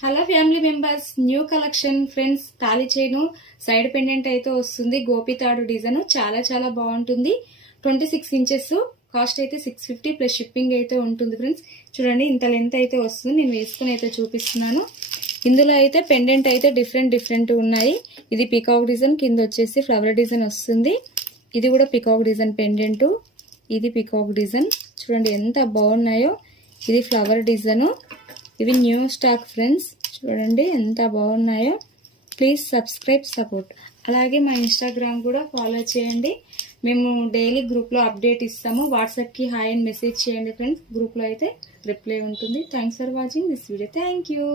Hello family members, new collection friends. తాళి chain side pendant అయితే వస్తుంది. గోపి తాడు డిజైన్ చాలా చాలా బాగుంటుంది. 26 ఇంచెస్, కాస్ట్ అయితే 650 ప్లస్ షిప్పింగ్ అయితే ఉంటుంది ఫ్రెండ్స్. చూడండి ఇంత లెంత్ అయితే వస్తుంది. నేను వేసుకుని అయితే చూపిస్తున్నాను. ఇందులో అయితే పెండెంట్ అయితే డిఫరెంట్ ఉన్నాయి. ఇది పికాక్ డిజైన్, కింద వచ్చేసి ఫ్లవర్ డిజైన్ వస్తుంది. ఇది కూడా పికాక్ డిజైన్ పెండెంట్. ఇది పికాక్ డిజైన్. చూడండి ఎంత బాగున్నాయో. ఇది ఫ్లవర్ డిజైన్. ఇవి న్యూ స్టాక్ ఫ్రెండ్స్. చూడండి ఎంత బాగున్నాయో. Please subscribe, support. అలాగే మా ఇన్స్టాగ్రామ్ కూడా ఫాలో చేయండి. మేము డైలీ గ్రూప్లో అప్డేట్ ఇస్తాము. వాట్సాప్కి హాయ్ అని మెసేజ్ చేయండి ఫ్రెండ్స్. గ్రూప్లో అయితే రిప్లై ఉంటుంది. Thanks for watching this video. Thank you.